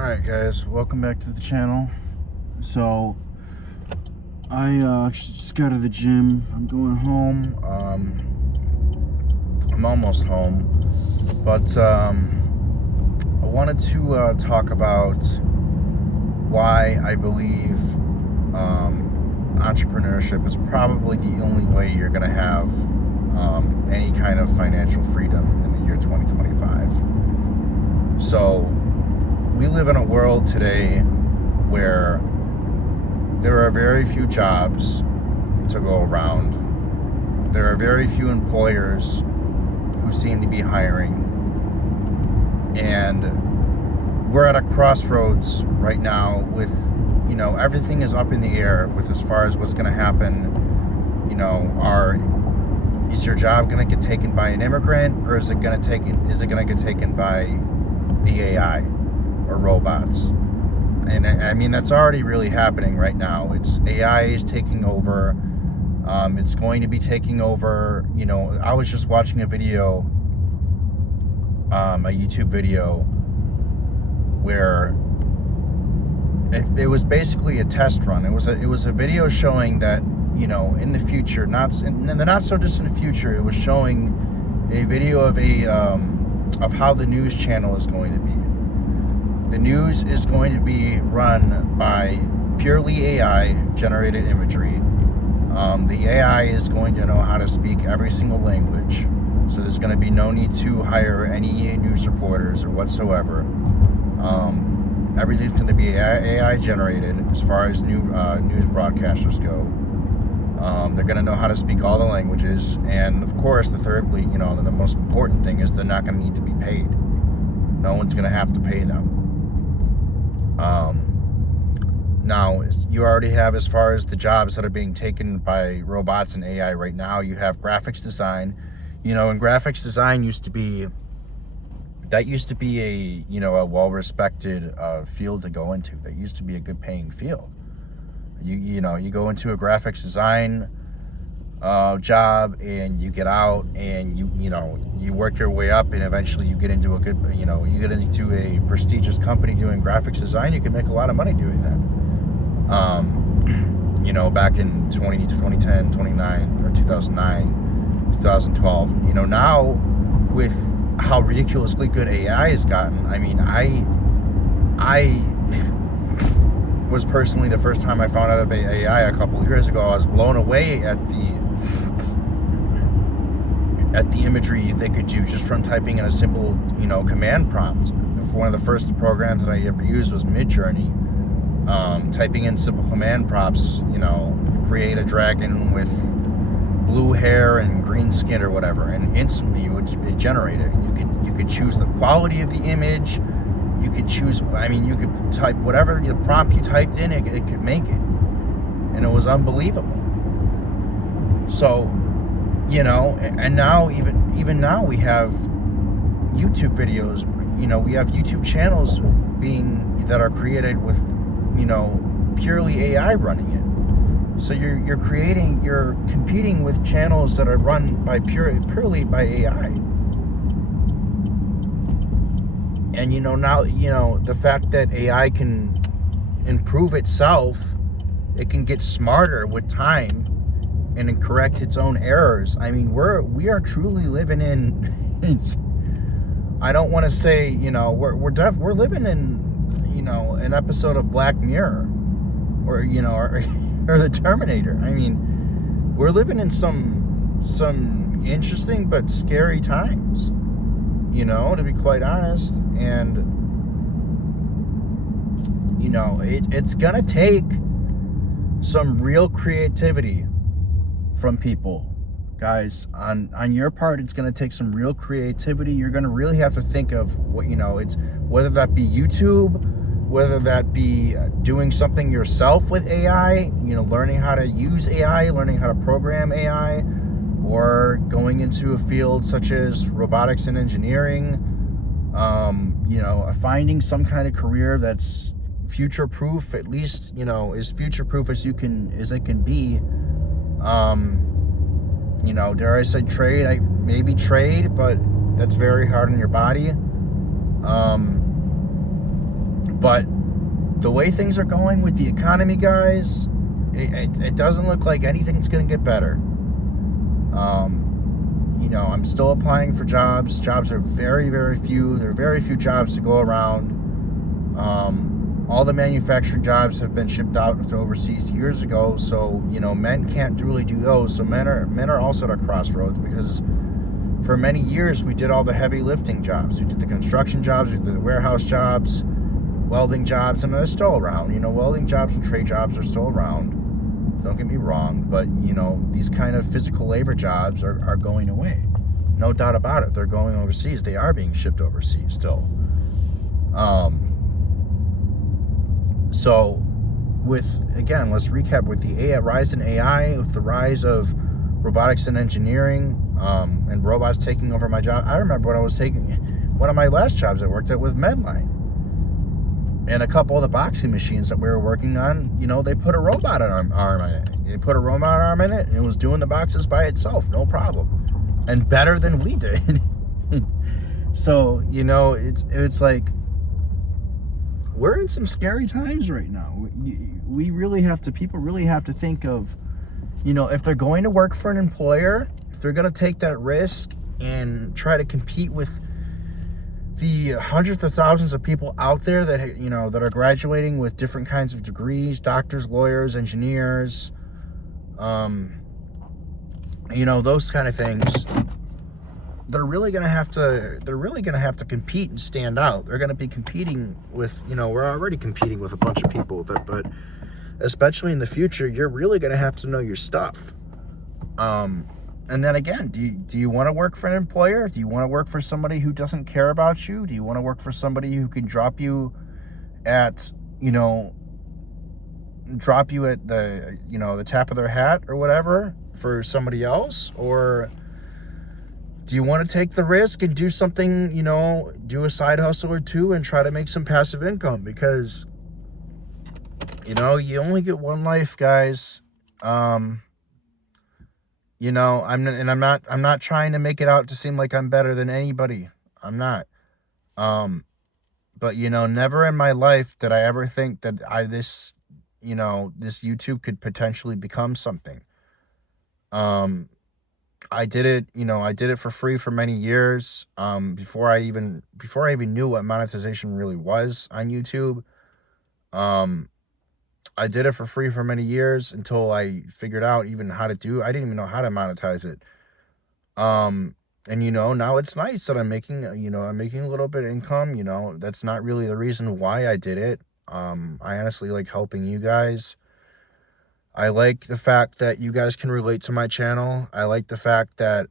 Alright guys, welcome back to the channel. So I just got out of the gym. I'm going home. I'm almost home, but I wanted to talk about why I believe entrepreneurship is probably the only way you're going to have any kind of financial freedom in the year 2025. So we live in a world today where there are very few jobs to go around. There are very few employers who seem to be hiring. And we're at a crossroads right now with, everything is up in the air with as far as what's going to happen. Is your job going to get taken by an immigrant, or is it going to get taken by the AI? Or robots. And I mean, that's already really happening right now. AI is taking over. It's going to be taking over. I was just watching a video, a YouTube video, where it was basically a test run. It was a video showing that, in the future, in the not so distant future, it was showing a video of how the news channel is going to be. The news is going to be run by purely AI-generated imagery. The AI is going to know how to speak every single language, so there's going to be no need to hire any news reporters or whatsoever. Everything's going to be AI-generated as far as news broadcasters go. They're going to know how to speak all the languages, and of course, the most important thing is they're not going to need to be paid. No one's going to have to pay them. Now, you already have, as far as the jobs that are being taken by robots and AI right now, you have graphics design. And graphics design used to be a well-respected field to go into. That used to be a good paying field. You go into a graphics design job, and you get out, and you work your way up, and eventually you get into you get into a prestigious company doing graphics design. You can make a lot of money doing that. Back in 2010, 29, or 2009, 2012. Now with how ridiculously good AI has gotten, I mean, I was personally, the first time I found out about AI a couple of years ago, I was blown away at the imagery they could do just from typing in a simple, command prompt. One of the first programs that I ever used was Midjourney. Typing in simple command prompts, create a dragon with blue hair and green skin or whatever, and instantly it generated. And you could choose the quality of the image. You could choose. You could type whatever the prompt you typed in, it could make it, and it was unbelievable. So, and now even now we have YouTube videos. We have YouTube channels that are created with, purely AI running it. So you're competing with channels that are run by purely by AI. And now the fact that AI can improve itself, it can get smarter with time and correct its own errors. I mean, we are truly living in. I don't want to say we're living in an episode of Black Mirror, or or the Terminator. I mean, we're living in some interesting but scary times, to be quite honest. And it's gonna take some real creativity from people, guys. On your part, it's gonna take some real creativity. You're gonna really have to think of what it's, whether that be YouTube, whether that be doing something yourself with AI, learning how to use AI, learning how to program AI, or going into a field such as robotics and engineering, finding some kind of career that's future-proof, at least, as future-proof as it can be. Dare I say trade? Maybe trade, but that's very hard on your body. But the way things are going with the economy, guys, it doesn't look like anything's going to get better. I'm still applying for jobs. Jobs are very, very few. There are very few jobs to go around. All the manufacturing jobs have been shipped out to overseas years ago, so men can't really do those. So men are also at a crossroads, because for many years we did all the heavy lifting jobs. We did the construction jobs, we did the warehouse jobs, welding jobs, and they're still around. Welding jobs and trade jobs are still around. Don't get me wrong, but these kind of physical labor jobs are going away. No doubt about it. They're going overseas. They are being shipped overseas still. So let's recap with the rise in AI, with the rise of robotics and engineering, and robots taking over my job. I remember when I was taking one of my last jobs I worked at with Medline. And a couple of the boxing machines that we were working on, they put a robot arm in it. They put a robot arm in it, and it was doing the boxes by itself, no problem. And better than we did. So, it's like, we're in some scary times right now. People really have to think of, if they're going to work for an employer, if they're going to take that risk and try to compete with the hundreds of thousands of people out there that that are graduating with different kinds of degrees, doctors, lawyers, engineers, those kind of things, they're really gonna have to compete and stand out. They're gonna be competing with, we're already competing with a bunch of people, but especially in the future, you're really gonna have to know your stuff. And then again, do you want to work for an employer? Do you want to work for somebody who doesn't care about you? Do you want to work for somebody who can drop you at the the tap of their hat or whatever for somebody else? Or do you want to take the risk and do something, do a side hustle or two and try to make some passive income? Because you only get one life, guys. I'm not trying to make it out to seem like I'm better than anybody. I'm not. But never in my life did I ever think that this YouTube could potentially become something. I did it for free for many years. Before I even knew what monetization really was on YouTube. I did it for free for many years until I figured out even how to I didn't even know how to monetize it. And now it's nice that I'm making a little bit of income. That's not really the reason why I did it. I honestly like helping you guys. I like the fact that you guys can relate to my channel. I like the fact that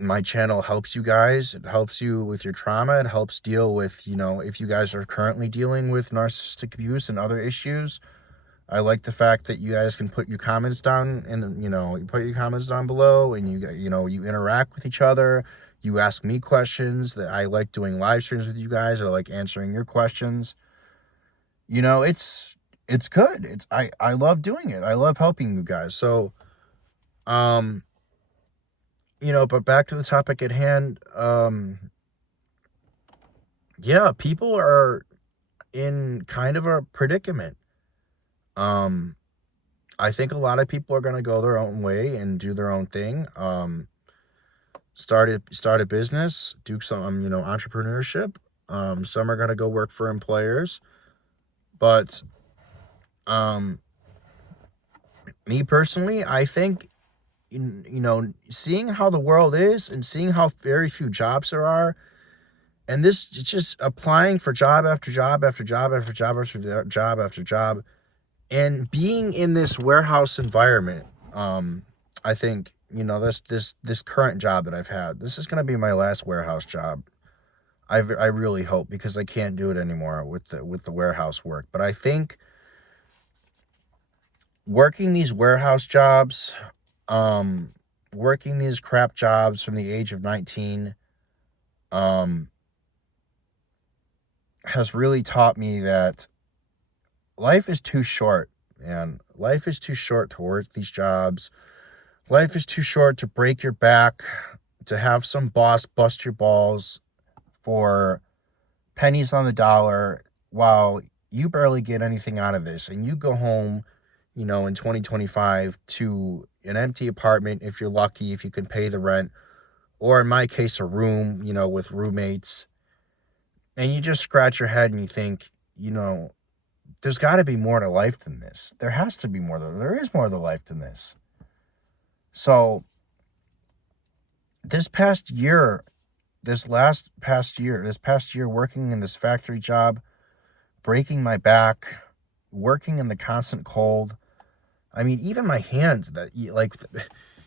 my channel helps you guys. It helps you with your trauma. It helps deal with, if you guys are currently dealing with narcissistic abuse and other issues. I like the fact that you guys can put your comments down and, you put your comments down below, and you interact with each other. You ask me questions. That I like doing live streams with you guys. I like answering your questions. It's good. I love doing it. I love helping you guys. So, but back to the topic at hand. People are in kind of a predicament. I think a lot of people are going to go their own way and do their own thing. Start a business, do some, entrepreneurship. Some are going to go work for employers, but, me personally, I think, seeing how the world is and seeing how very few jobs there are, and this it's just applying for job after job after job after job after job after job, and being in this warehouse environment. I think, this current job that I've had, this is going to be my last warehouse job. I really hope, because I can't do it anymore with the warehouse work. But I think working these warehouse jobs, working these crap jobs from the age of 19, has really taught me that life is too short, man. Life is too short to work these jobs. Life is too short to break your back, to have some boss bust your balls for pennies on the dollar, while you barely get anything out of this, and you go home, you know, in 2025 to an empty apartment, if you're lucky, if you can pay the rent, or in my case, a room, you know, with roommates, and you just scratch your head and you think, you know, there's got to be more to life than this. There has to be more. There is more to life than this. So this past year, this past year working in this factory job, breaking my back, working in the constant cold. I mean, even my hands,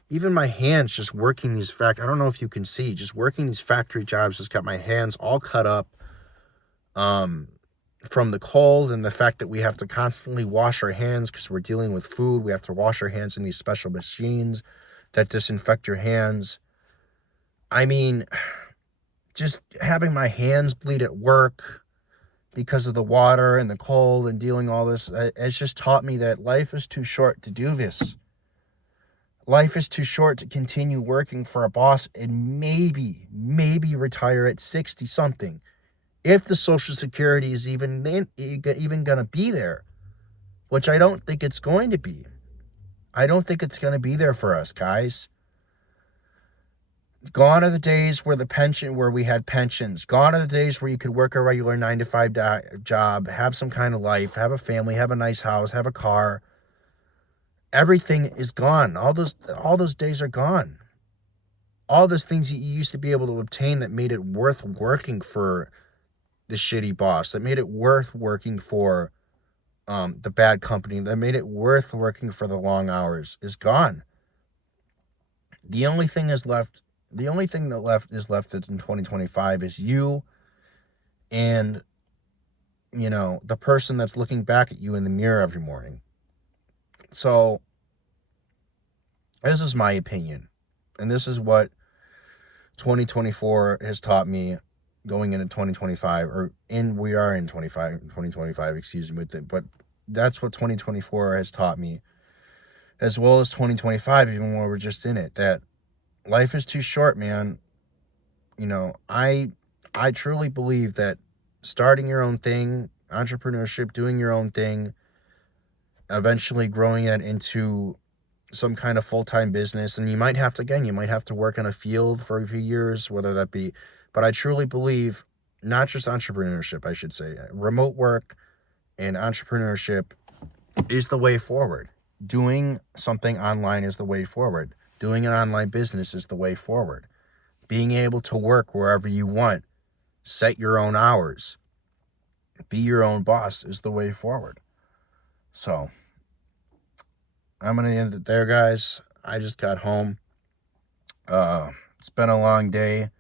even my hands just working these I don't know if you can see, just working these factory jobs has got my hands all cut up from the cold and the fact that we have to constantly wash our hands because we're dealing with food. We have to wash our hands in these special machines that disinfect your hands. I mean, just having my hands bleed at work because of the water and the cold and dealing all this, it's just taught me that life is too short to do this. Life is too short to continue working for a boss and maybe retire at 60 something. If the Social Security is even going to be there, which I don't think it's going to be. I don't think it's going to be there for us, guys. Gone are the days where we had pensions. Gone are the days where you could work a regular 9-to-5 job, have some kind of life, have a family, have a nice house, have a car. Everything is gone. All those days are gone. All those things that you used to be able to obtain that made it worth working for the shitty boss, that made it worth working for the bad company, that made it worth working for the long hours is gone. The only thing that is left in 2025 is you and, you know, the person that's looking back at you in the mirror every morning. So this is my opinion, and this is what 2024 has taught me going into 2025, we are in 2025, excuse me, but that's what 2024 has taught me, as well as 2025, even when we're just in it, that life is too short, man. You know, I truly believe that starting your own thing, entrepreneurship, doing your own thing, eventually growing it into some kind of full-time business, and you might have to work in a field for a few years, whether that be, but I truly believe not just entrepreneurship, I should say, remote work and entrepreneurship is the way forward. Doing something online is the way forward. Doing an online business is the way forward. Being able to work wherever you want, set your own hours, be your own boss is the way forward. So, I'm going to end it there, guys. I just got home. It's been a long day.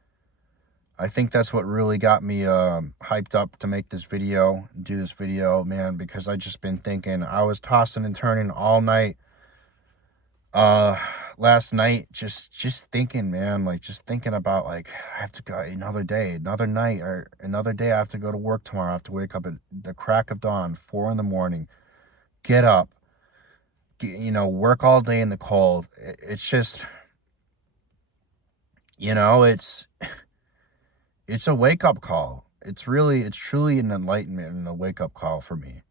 I think that's what really got me hyped up to make this video, do this video, man, because I just been thinking. I was tossing and turning all night last night, just thinking, man, like just thinking about, like, I have to go another day, another night, or another day. I have to go to work tomorrow. I have to wake up at the crack of dawn, 4 a.m, get up, you know, work all day in the cold. It's just, you know, it's a wake-up call. It's truly an enlightenment and a wake-up call for me.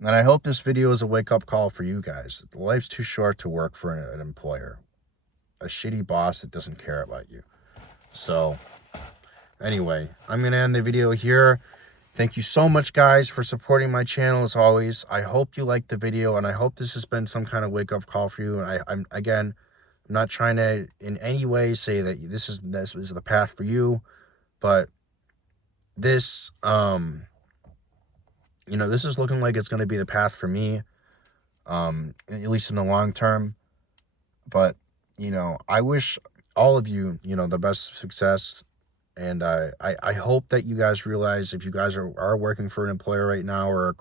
And I hope this video is a wake-up call for you guys. Life's too short to work for an employer, a shitty boss that doesn't care about you. So, anyway, I'm going to end the video here. Thank you so much, guys, for supporting my channel as always. I hope you liked the video, and I hope this has been some kind of wake-up call for you. And I'm not trying to in any way say that this is the path for you, but this, you know, this is looking like it's going to be the path for me, at least in the long term. But, you know, I wish all of you, you know, the best success. And I hope that you guys realize, if you guys are working for an employer right now, or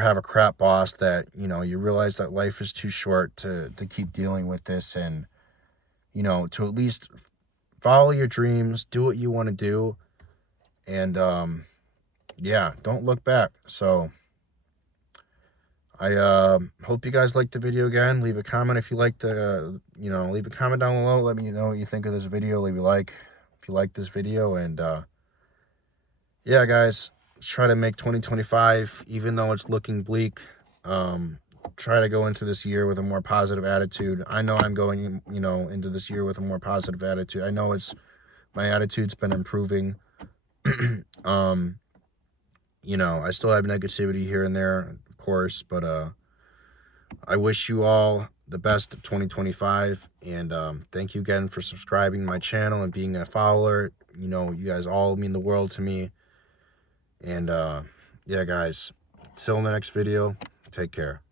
have a crap boss, that, you know, you realize that life is too short to keep dealing with this, and, you know, to at least follow your dreams, do what you want to do, and yeah, don't look back. So I hope you guys liked the video. Again, leave a comment if you liked leave a comment down below. Let me know what you think of this video. Leave a like if you like this video, and yeah, guys, let's try to make 2025, even though it's looking bleak, try to go into this year with a more positive attitude. I know I'm going, into this year with a more positive attitude. I know my attitude's been improving. um, I still have negativity here and there, of course, but I wish you all the best of 2025, and thank you again for subscribing to my channel and being a follower. You guys all mean the world to me. And yeah, guys, till the next video, take care.